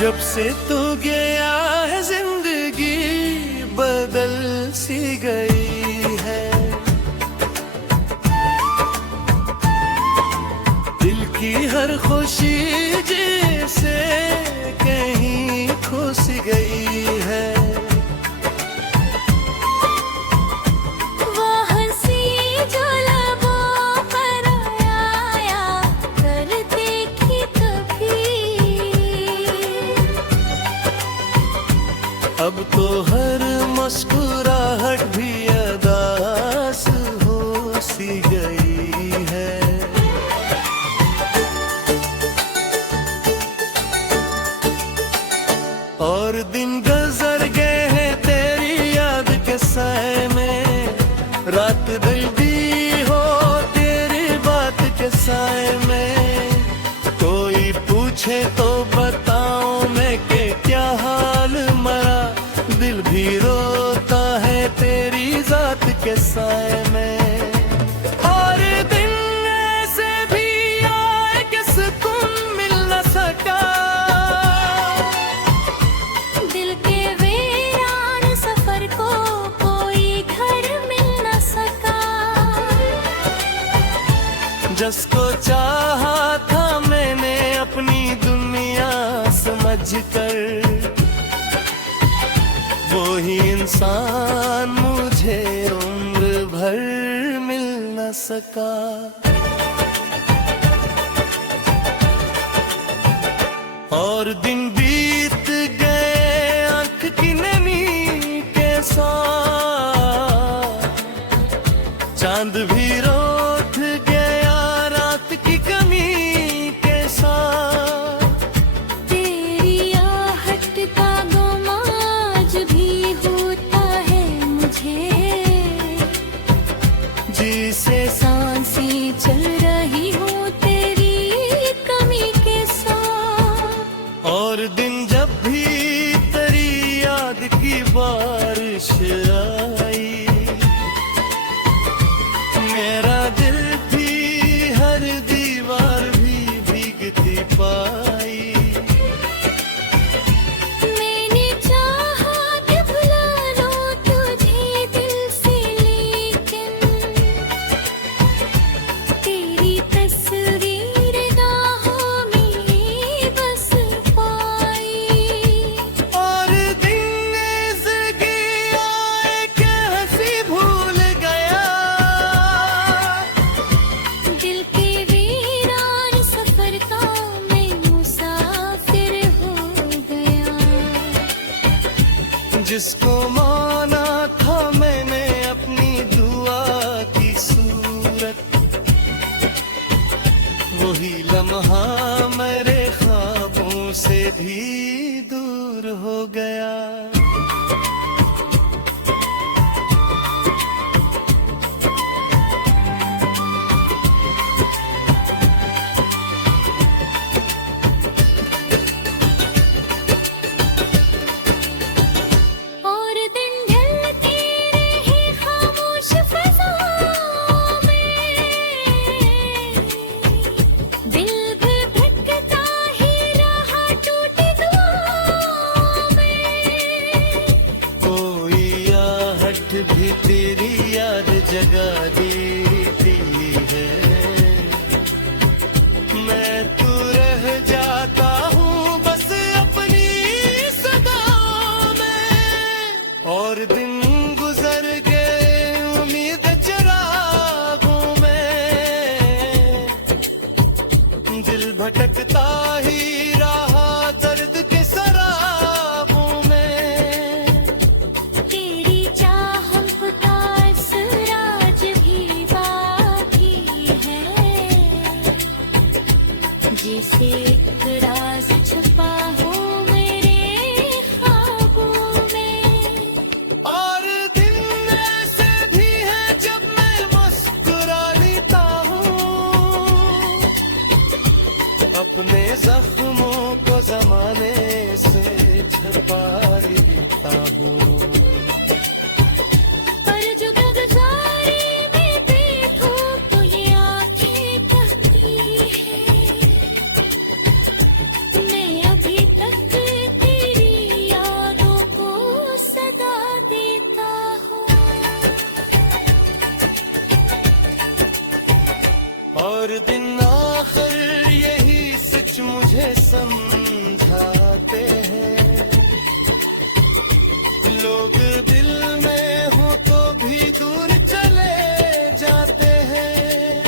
जब से तू गया है जिंदगी बदल सी गई है। दिल की हर खुशी जैसे कहीं खो सी गई है। अब तो हर मुस्कुराहट भी अदास हो सी गई है। और दिन गुजर गए हैं तेरी याद के साए में, रात ढलती हो तेरी बात के साए में। कोई पूछे तो बताऊं मैं कि क्या हाल मरा, दिल भी रोता है तेरी जात के साए में। और दिन ऐसे भी आए कि सुकून मिल न सका, दिल के वीरान सफर को कोई घर मिल न सका। जिसको चाहा था मैंने अपनी दुनिया समझकर, वो ही इंसान मुझे उम्र भर मिल न सका। और दिन बीत गए आंख की नमी के साथ, चांद भी रोठ गया रात की कमी के साथ। तेरी आहट का गुमाज भी होता है मुझे, जिसे सांसें चल रही हूँ तेरी कमी के साथ। और दिन जब भी तेरी याद की बारिश आई, मेरा दिल भी हर दीवार भी भीगती पाई। मैंने चाहा कि भुला लूं तुझे दिल से, लेकिन तेरी तस्वीर गाहों में बस पाई। और दिन ऐसे आए कि हंसी भूल गया, दिल के वीरान सफर का मैं मुसाफिर हो गया। जिसको माना था मैंने अपनी दुआ की सूरत, वही लम्हा मेरे ख्वाबों से भी दूर हो गया। और दिन ढलते रहे खामोश फ़ज़ाओं में, दिल भी भटकता ही रहा टूटी दुआओं में। कोई आहट भी तेरी याद जगा देती है, मैं तू रह जाता हूँ बस अपनी सदाओं में। और दिन गुजर गए उम्मीद चरागों में, दिल भटकता ही रहा दर्द के सराबों में। तेरी चाहत का असराज भी बाकी है, जैसे एक राज छुपा हो मेरे ख्वाबों में। और दिन ऐसे भी है जब मैं मुस्कुरा लेता हूँ, अपने जख्मों को जमाने से छुपा लेता हूँ। पर जो गुज़ारे में देखो तो ये आँखें कहती है, मैं अभी तक मुझे समझाते हैं। लोग दिल में हो तो भी दूर चले जाते हैं।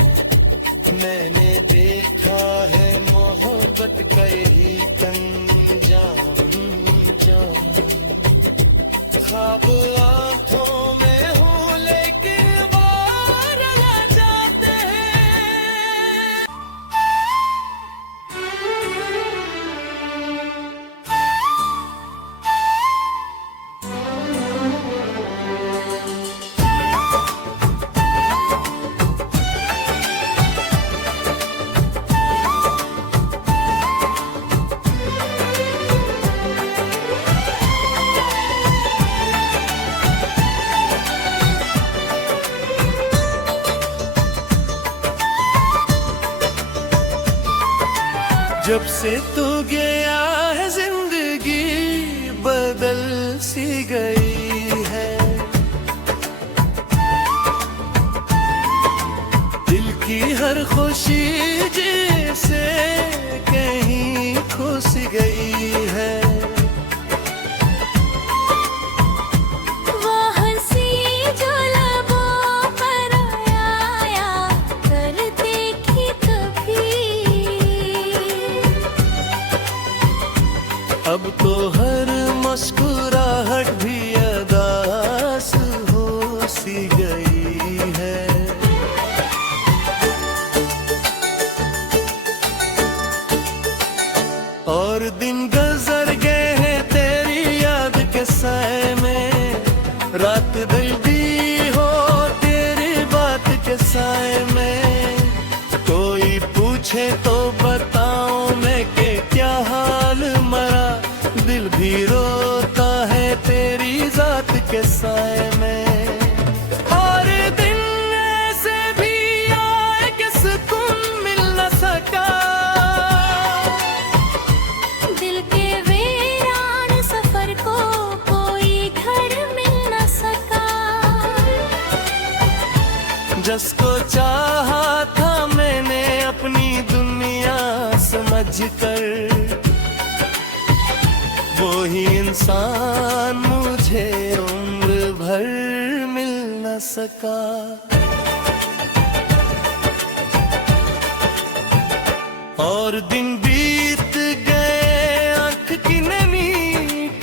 मैंने देखा है मोहब्बत का यही अंजाम ख्वाब आंखों में हो लेकिन बार आ जाते हैं। जब से तू गया है जिंदगी बदल सी गई है। दिल की हर खुशी जैसे कहीं खो सी गई है। वो हंसी जो लबों पर आया करती थी कभी, अब तो हर मुस्कुराहट भी अदास हो सी गई है। और दिन गुजर गए हैं तेरी याद के साए में। रात दर्दी हो तेरी बात के साए में। कोई पूछे तो बताऊं मैं कि क्या हाल मरा। दिल भी रोता है तेरी जात के साए में। और दिन ऐसे भी आए कि सुकून मिल न सका। दिल के वीरान सफर को कोई घर मिल न सका। जिसको चाहा था मैंने अपनी दुनिया समझ कर, वो ही इंसान मुझे उम्र भर मिल न सका। और दिन बीत गए आंख की नमी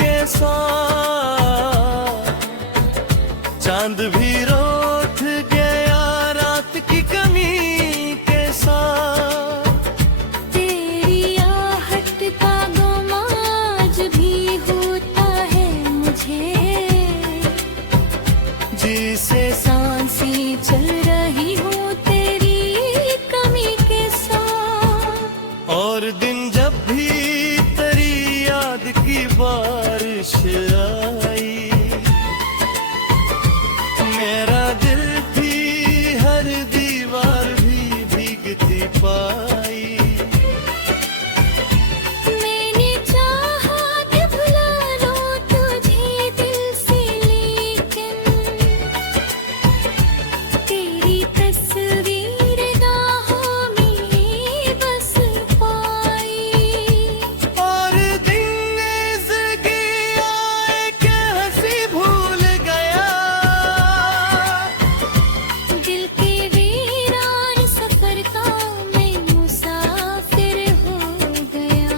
के साथ। चांद भी रोठ गया रात की कमी के साथ। तेरी आहट का गुम आज भी होता है मुझे। जिसे सांसें चल रही हूँ तेरी कमी के साथ। और दिन जब भी तेरी याद की बारिश आई, मेरा दिल भी हर दीवार भी भीगती पाई। मैंने चाहा कि भुला लूं तुझे दिल से, लेकिन तेरी तस्वीर गाहों में बस पाई। और दिन जिंदगी आए के हंसी भूल गया। दिल के वीरान सफर का मैं मुसाफिर हो गया।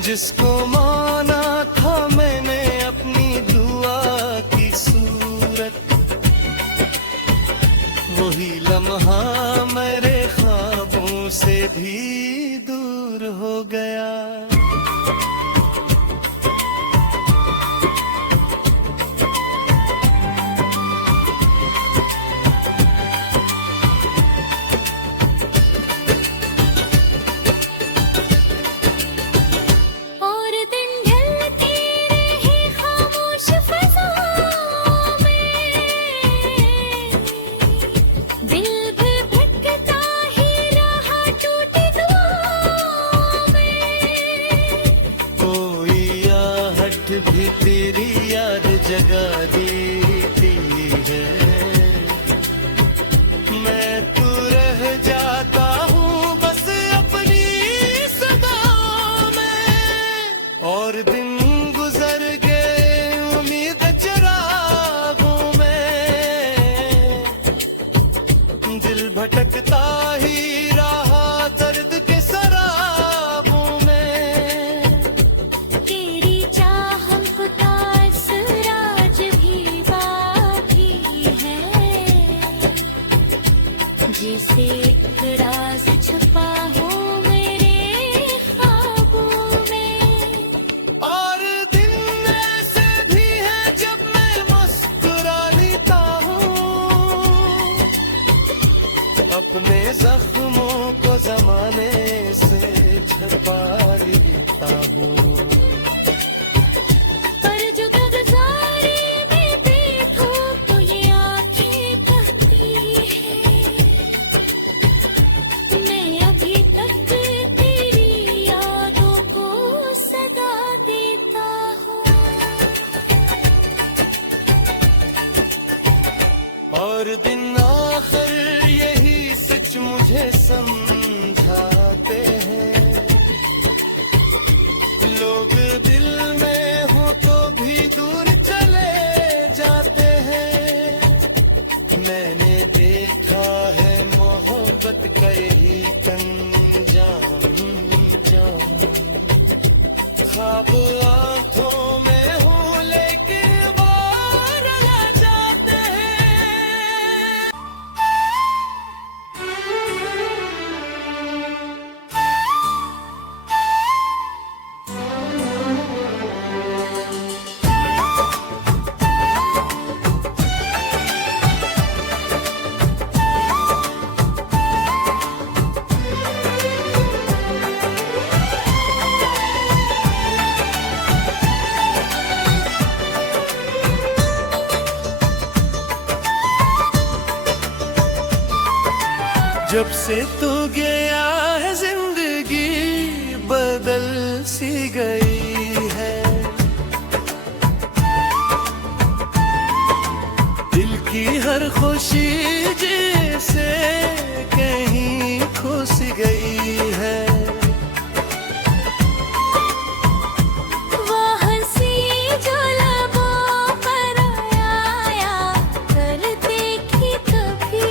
जिसको माना था मैंने अपनी दुआ की सूरत, वही लम्हा मेरे ख्वाबों से भी दूर हो गया। और दिन ढलते रहे खामोश फ़ज़ाओं में। दिल भी भटकता ही रहा टूटी दुआओं में। कोई आहट भी तेरी याद जगा देती है। मैं तू रह जाता हूँ बस अपनी से छपा लेता हूँ। पर जो गुज़ारे में देखो तो ये आँखें कहती हैं, मैं अभी तक तेरी यादों को सदा देता हूँ। और दिन आखिर यही सच मुझे समझाते हैं, लोग दिल में हो तो भी दूर चले जाते हैं। मैंने देखा है मोहब्बत का यही अंजाम, ख्वाब आंखों में हो लेकिन बार आ जाते हैं। जब से तू गया है जिंदगी बदल सी गई है, दिल की हर खुशी जैसे कहीं खो सी गई है। वो हंसी जो लबों पर आया करती थी कभी,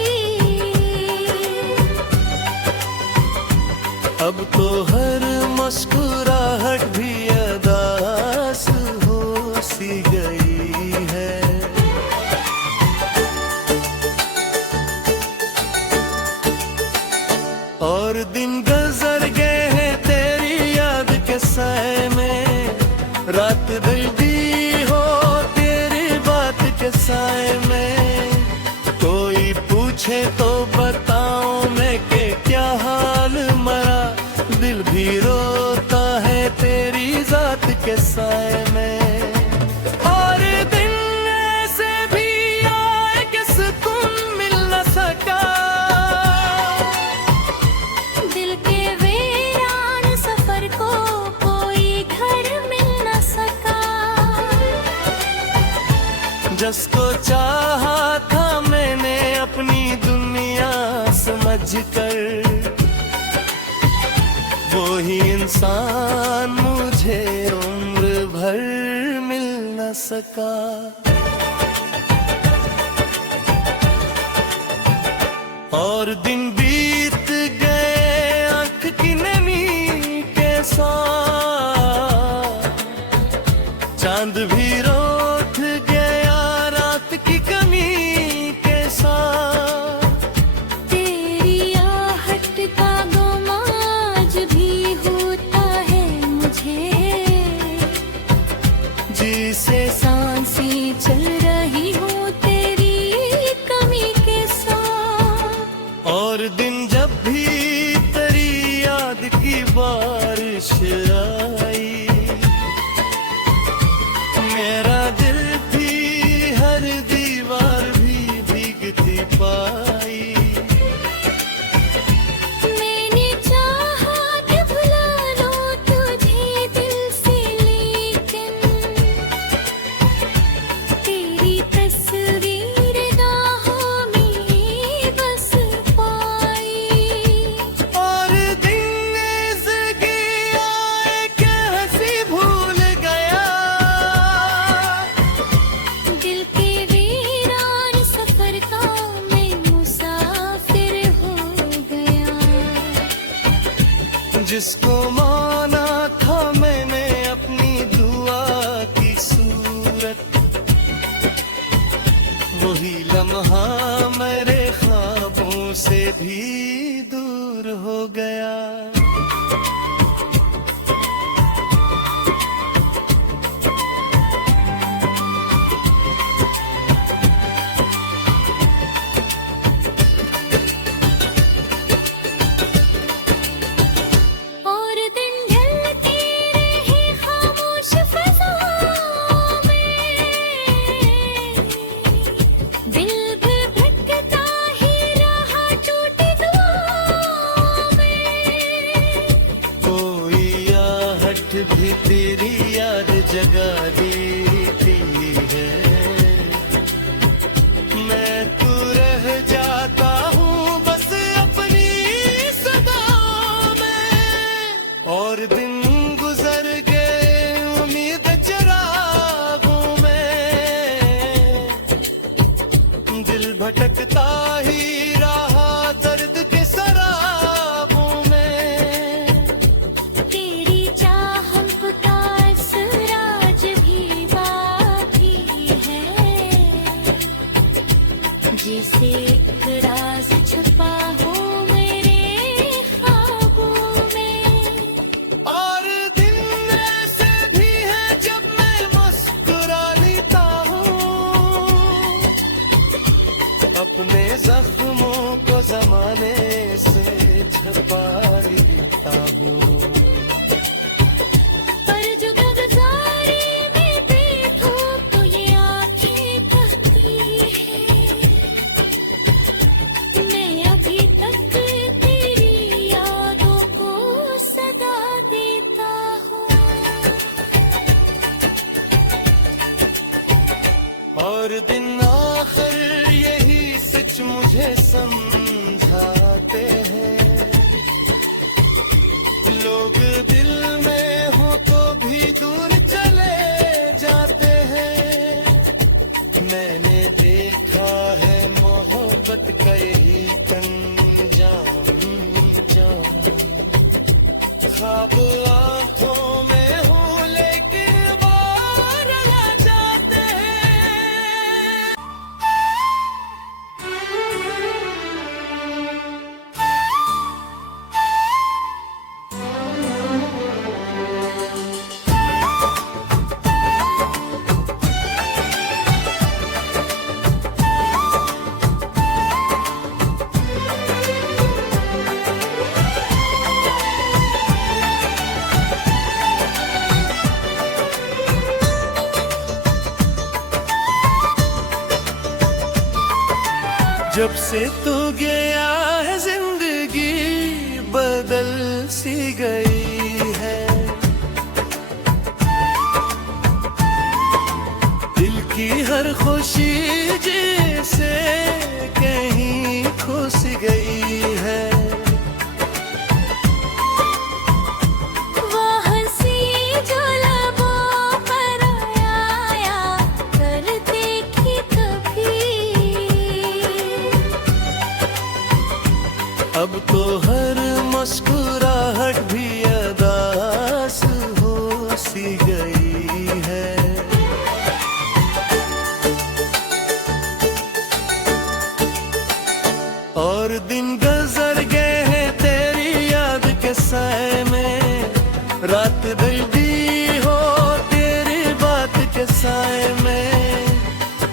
अब तो हर मुस्कुराहट भी अदास हो सी गई है। और दिन गुजर गए हैं तेरी याद के साए में, रात दर्दी हो तेरी बात के साए में। कोई पूछे तो बताऊं मैं कि क्या हाल मरा, दिल भी रोता है तेरी जात के साए में। और दिन ऐसे भी आए कि सुकून मिल न सका, दिल के वीरान सफर को कोई घर मिल न सका। जिसको चाहा था मैंने अपनी दुनिया समझकर, वो ही इंसान मुझे उम्र भर मिल न सका। और दिन बीत गए आंख की नमी के साथ, चांद भी रोठ गया रात की कमी के साथ। तेरी आहट का गुम आज भी होता है मुझे, जिसे सांसें चल रही हूँ तेरी कमी के साथ। और दिन जब भी तेरी याद की बारिश आई, मेरा दिल भी हर दीवार भी भीगती पाई। मैंने चाहा कि भुला लूं तुझे दिल से, लेकिन तेरी तस्वीर राहों में बस पाई। और दिन ऐसे आए कि हंसी भूल गया, दिल के वीरान सफर का मैं मुसाफिर हो गया। जिसको माना था मैंने अपनी दुआ की सूरत, वही लम्हा मेरे ख्वाबों से भी दूर हो गया। भी तेरी याद जगा देती है। मैं तू रह जाता हूँ बस अपनी सदाओं में, और दिन गुजर गए उम्मीद चरागों में। दिल भटकता ही रहा दर्द के सराबों में। तेरी चाहत का असराज भी बाकी है, जिसे एक राज छुपा हो मेरे ख्वाबों में। और दिन ऐसे भी हैं जब मैं मुस्कुरा लेता हूँ, अपने जख्मों को जमाने से छुपा लेता हूँ। पर जो गुज़ारी में देखो तो ये आँखें कहती हैं, मैं अभी तक तेरी यादों को सदा देता हूँ। और दिन आखिर यही सच मुझे समझाते हैं। लोग दिल में हो तो भी दूर चले जाते हैं। मैंने देखा है मोहब्बत का यही अंजाम जाम। ख्वाब आंखों में हूँ लेकिन वो रुला जाते हैं। जब से तू गया है जिंदगी बदल सी गई है। दिल की हर खुशी जैसे कहीं खो सी गई है। वो हंसी जो लबों पर आया करती थी कभी, अब तो हर मुस्कुराहट भी अदास हो सी गई है। और दिन गुजर गए हैं तेरी याद के साए में। रात ढलती हो तेरी बात के साए में।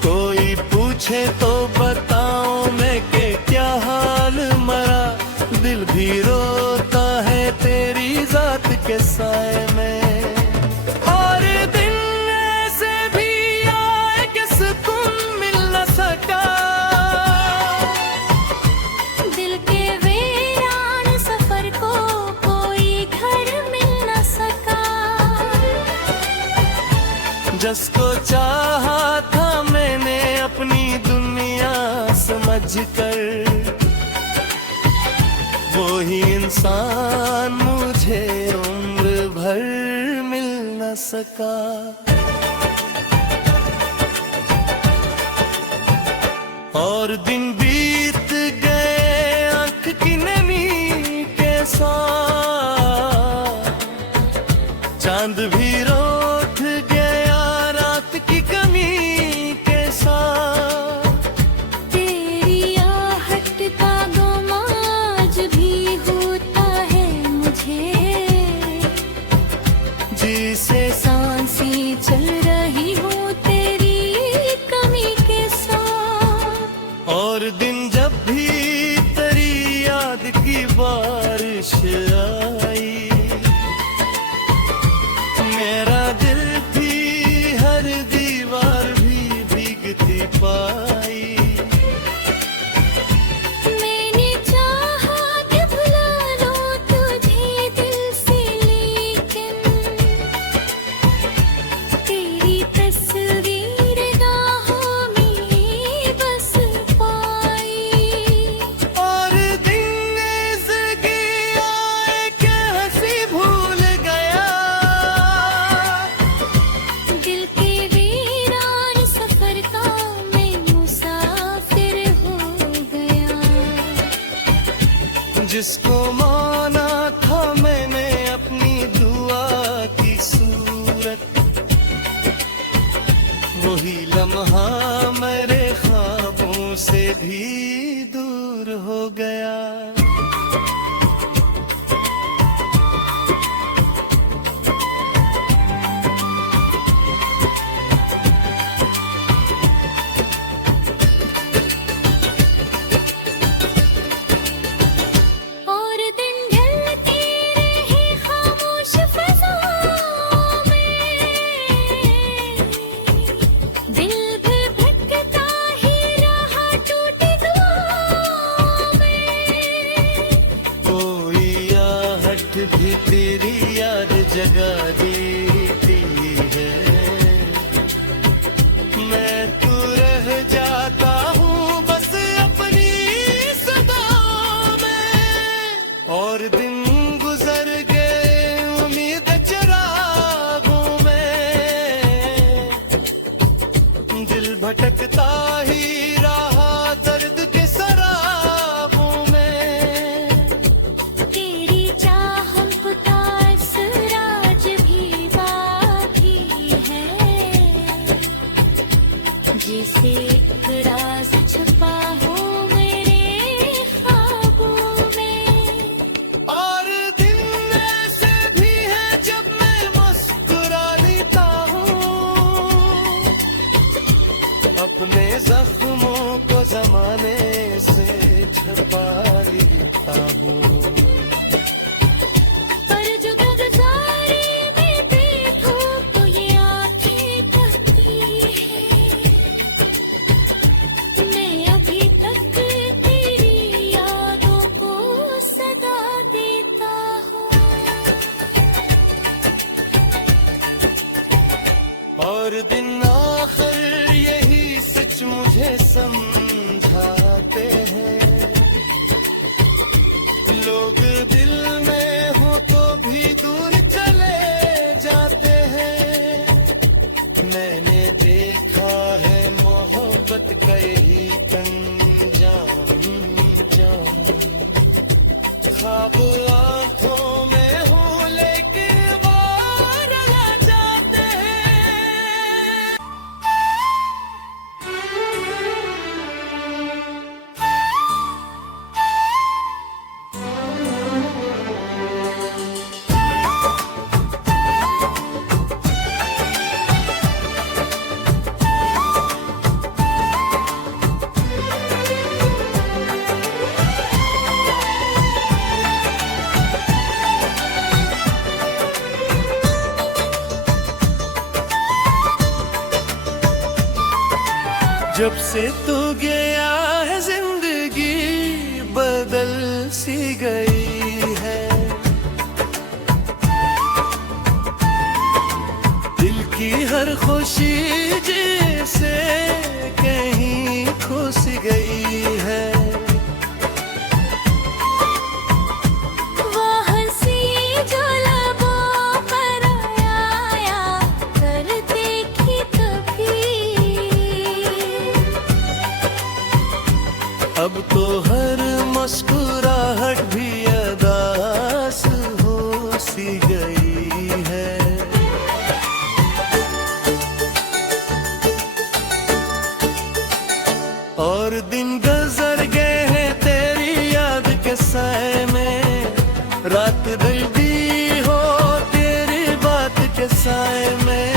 कोई पूछे तो बताऊं मैं कि क्या हाल मरा, दिल भी रोता है तेरी जात के साए में। और दिन ऐसे भी आए कि सुकून मिल न सका, दिल के वीरान सफर को कोई घर मिल न सका। जिसको चाहा था मैंने अपनी दुनिया समझ कर, वो ही इंसान मुझे उम्र भर मिल न सका। और दिन बीत गए आंख की नमी के साथ। चांद भी रोठ गया रात की कमी के साथ। तेरी आहट का गम आज भी होता है मुझे, जिसे सांसें चल रही हूँ तेरी कमी के साथ। और दिन जब भी तेरी याद की बारिश आई, मेरा दिल भी हर दीवार भी भीगती पाई। मैंने चाहा कि भुला लूं तुझे दिल से, लेकिन जिसको माना था मैंने अपनी दुआ की सूरत, वही लम्हा मेरे ख्वाबों से भी दूर हो गया। और दिन ढलती रही खामोश फ़ज़ाओं में, दिल भी भटकता ही रहा टूटी दुआओं में। कोई आहट भी तेरी याद जगा देती है, मैं तो रह जाता हूँ बस अपनी सदाओं में। और दिन गुजर गए उम्मीद चिरागों में, दिल भटकता ही रहा दर्द के सराबों में। तेरी चाह का असराज भी बाकी है, जिसे एक राज छुपा हो मेरे ख्वाबों में। और दिन ऐसे भी है जब मैं मुस्कुरा लेता हूँ, अपने जख्मों को जमाने से छुपा लेता हूँ। पर जो गुज़ारे में देखूं तो ये आँखें कहती हैं, मैं अभी तक तेरी यादों को सदा देता हूँ। और दिन आखिर यही सच मुझे समझाते हैं, लोग दिल में हो तो भी दूर चले जाते हैं। मैंने देखा है मोहब्बत का यही अंजाम जाम, ख्वाब आंखों में हो लेकिन बार आ जाते हैं। जब से तू गया है जिंदगी बदल सी गई है, दिल की हर खुशी जैसे कहीं खो सी गई है। वो हंसी जो लबों पर आया करती थी कभी, अब तो हर मुस्कुराहट भी अदास हो सी गई है। और दिन गुजर गए हैं तेरी याद के साए में, रात दर्दी हो तेरी बात के साए में।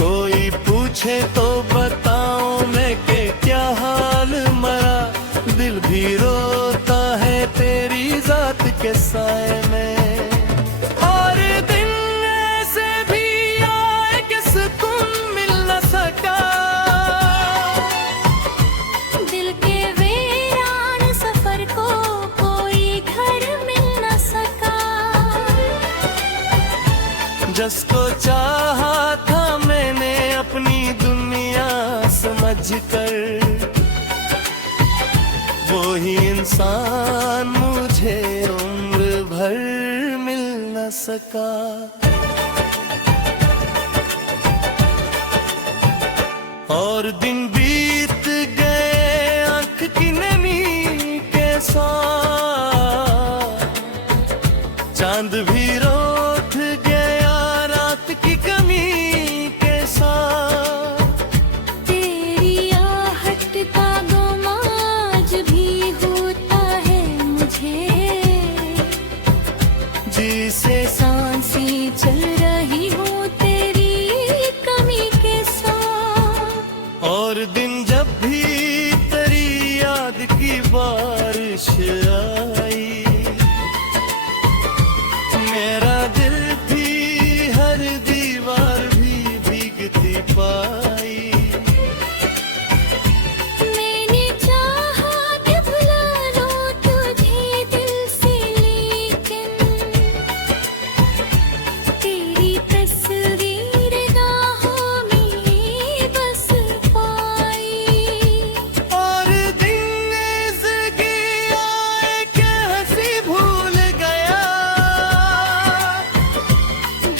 कोई पूछे तो बताऊं मैं कि क्या हाल मरा, दिल भी रोता है तेरी जात के साए में। और दिन ऐसे भी आए कि सुकून मिल न सका, दिल के वीरान सफर को कोई घर मिल न सका। जिसको चाहा था मैंने अपनी दुनिया समझकर, वो ही इंसान मुझे उम्र भर मिल न सका। और दिन बीत गए आंख की नमी के साथ, भी रोक गया रात की कमी के साथ। तेरी आहट का गम आज भी होता है मुझे, जिसे सांसें चल रही हूँ तेरी कमी के साथ। और दिन जब भी तेरी याद की बारिश आई, मेरा दिल भी हर दीवार भी भीगती पाई। मैंने चाहा कि भुला लूं तुझे दिल से, लेकिन तेरी तस्वीर राहों में बस पाई। और दिन जिंदगी आए के हंसी भूल गया,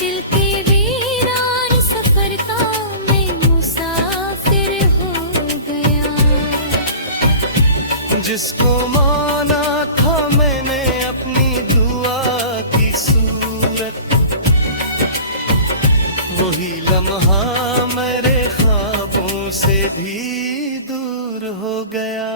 दिल के वीरान सफर का मैं मुसाफिर हो गया। जिसको माना था मैंने अपनी दुआ की सूरत, वही लम्हा मेरे ख्वाबों से भी दूर हो गया।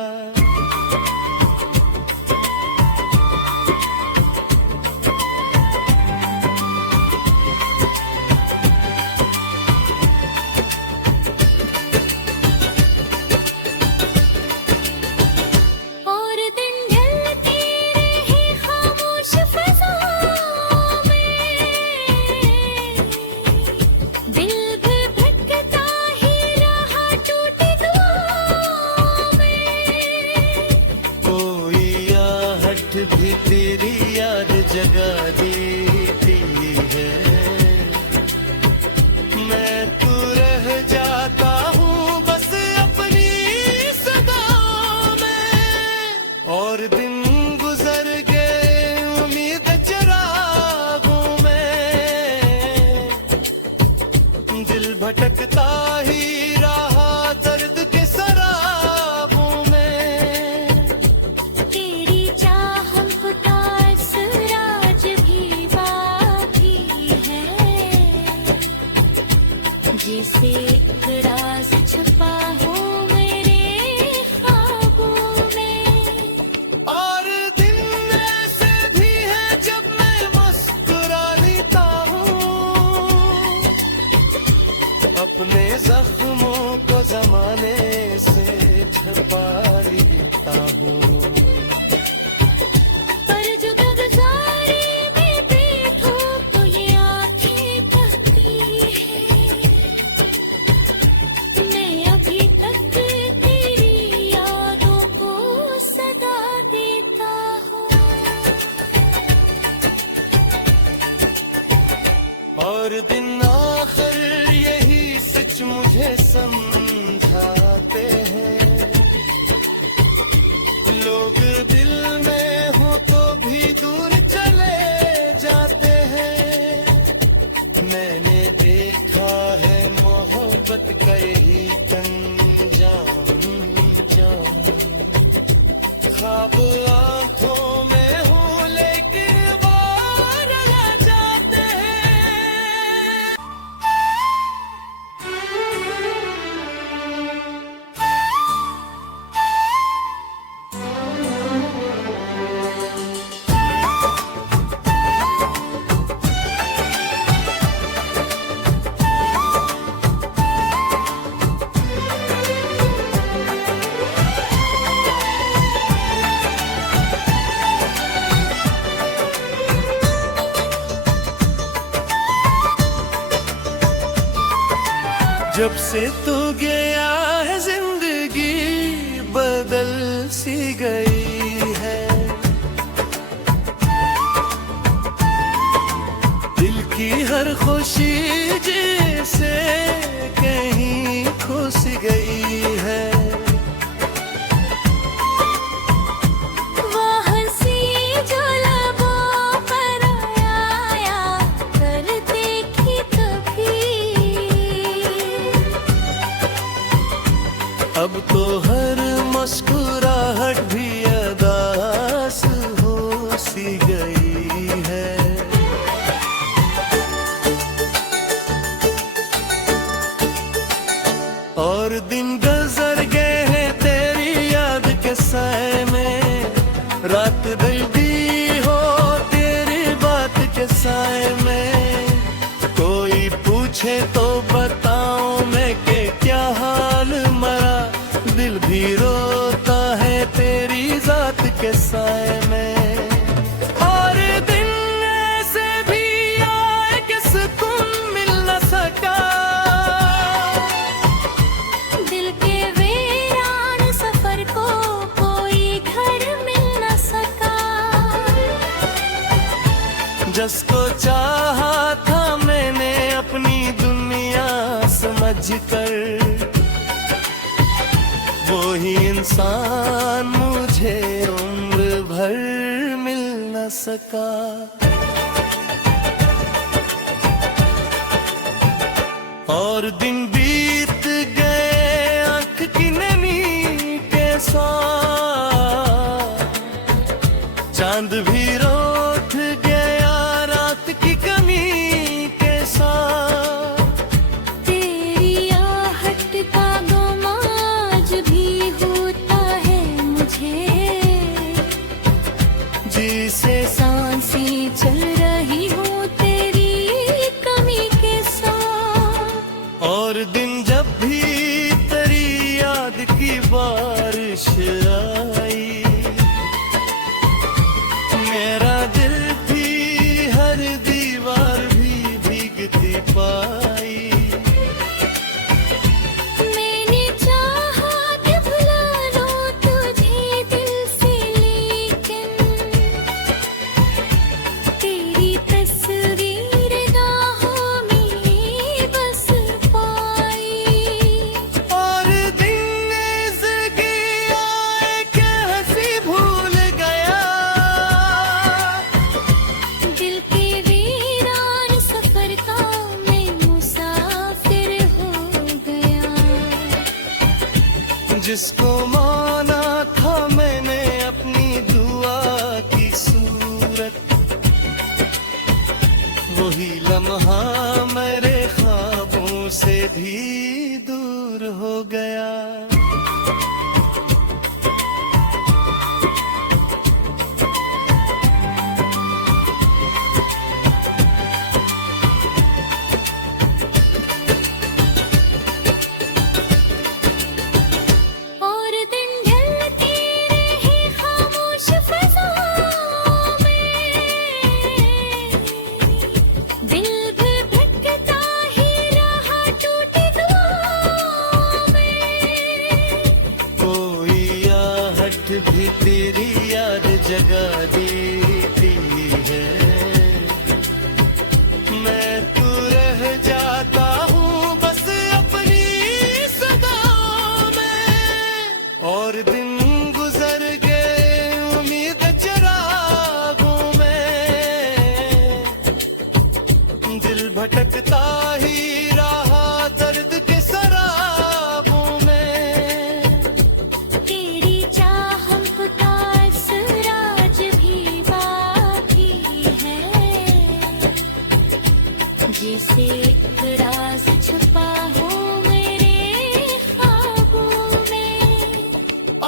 और दिन ढलते रहे खामोश फ़ज़ाओं में, दिल भी भटकता ही रहा टूटी दुआओं में। कोई आहट भी तेरी याद जगा देती है, मैं तू रह जाता हूँ बस अपनी सदाओं में। और दिन गुजर गए उम्मीद चरागों में, दिल भटकता ही रहा दर्द के सराबों में। तेरी चाहत का असराज भी बाकी है, जिसे राज छुपा हो मेरे ख्वाबों में। और दिन ऐसे भी है जब मैं मुस्कुरा लेता हूँ, अपने जख्मों को जमाने से छुपा लेता हूँ। पर जो गुज़ारे में देखो तो ये आँखें कहती है, मैं अभी तक तेरी यादों को सदा देता हूँ। और दिन आखिर यही सच मुझे समझाते हैं, लोग दिल में हो तो भी दूर चले जाते हैं। मैंने देखा है मोहब्बत का यही अंजाम, ख्वाब आंखों में हूँ लेकिन बार आ जाते हैं। जब से तू गया है जिंदगी बदल सी गई है, दिल की हर खुशी जैसे कहीं खो सी गई है। वो हंसी जो लबों पर आया करती थी कभी, अब तो हर मुस्कुराहट भी अदास हो सी गई है। साए में। कोई पूछे तो बताऊं मैं कि क्या हाल मरा, दिल भी रोता है तेरी जात के साए में। और दिन ऐसे भी आए कि सुकून मिल न सका, दिल के वीरान सफर को कोई घर मिल न सका। जिसको चाहा था मैंने अपनी दुनिया समझ कर, वो ही इंसान मुझे उम्र भर मिल न सका। और दिन बीत गए आंख की नमी के साथ, चांद भी रोठ गया रात की कमी के साथ। तेरी आहट का गुम आज भी होता है मुझे, जिसे सांसें चल रही हूँ तेरी कमी के साथ। और दिन जब भी तेरी याद की बारिश आई, मेरा दिल भी हर दीवार भी भीगती पाई। मैंने चाहा कि भुला लूं तुझे दिल से, लेकिन तेरी तस्वीर गाहों में बस पाई। और दिन जिंदगी आए के हंसी भूल गया, दिल के वीरान सफर का मैं मुसाफिर हो गया। जिसको माना था मैंने अपनी दुआ की सूरत, वही लम्हा मेरे ख्वाबों से भी दूर हो गया। और दिन ढलती रही खामोश फ़ज़ाओं में, दिल भी भटकता ही रहा टूटी दुआओं में। कोई आहट भी तेरी याद जगा देती है, मैं तू रह जाता हूँ बस अपनी सदाओं में। और दिन गुजर गए उम्मीद चिरागों में, दिल भटकता ही रहा दर्द के सराबों में। तेरी चाहत का असराज भी बाकी है, जिसे एक राज छुपा हो मेरे ख्वाबों में।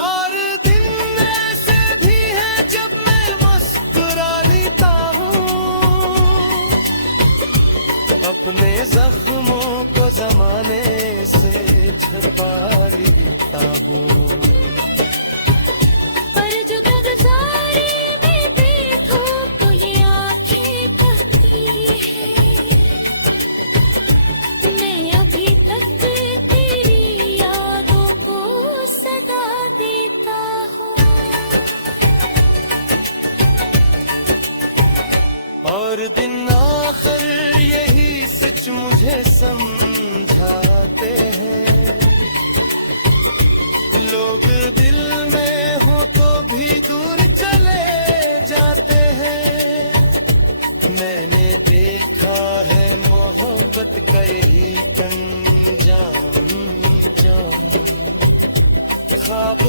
और दिन ऐसे भी है जब मैं मुस्कुरा लेता हूँ, अपने जख्मों को जमाने से छुपा लेता हूँ। पर जो गुज़ारे में देखूं तो ये आँखें कहती है, मैं अभी तक तेरी यादों को सदा देता हूँ। और दिन आखिर यही सच मुझे समझाते हैं, लोग दिल में हो तो भी दूर चले जाते हैं। मैंने देखा है मोहब्बत का यही अंजाम, ख्वाब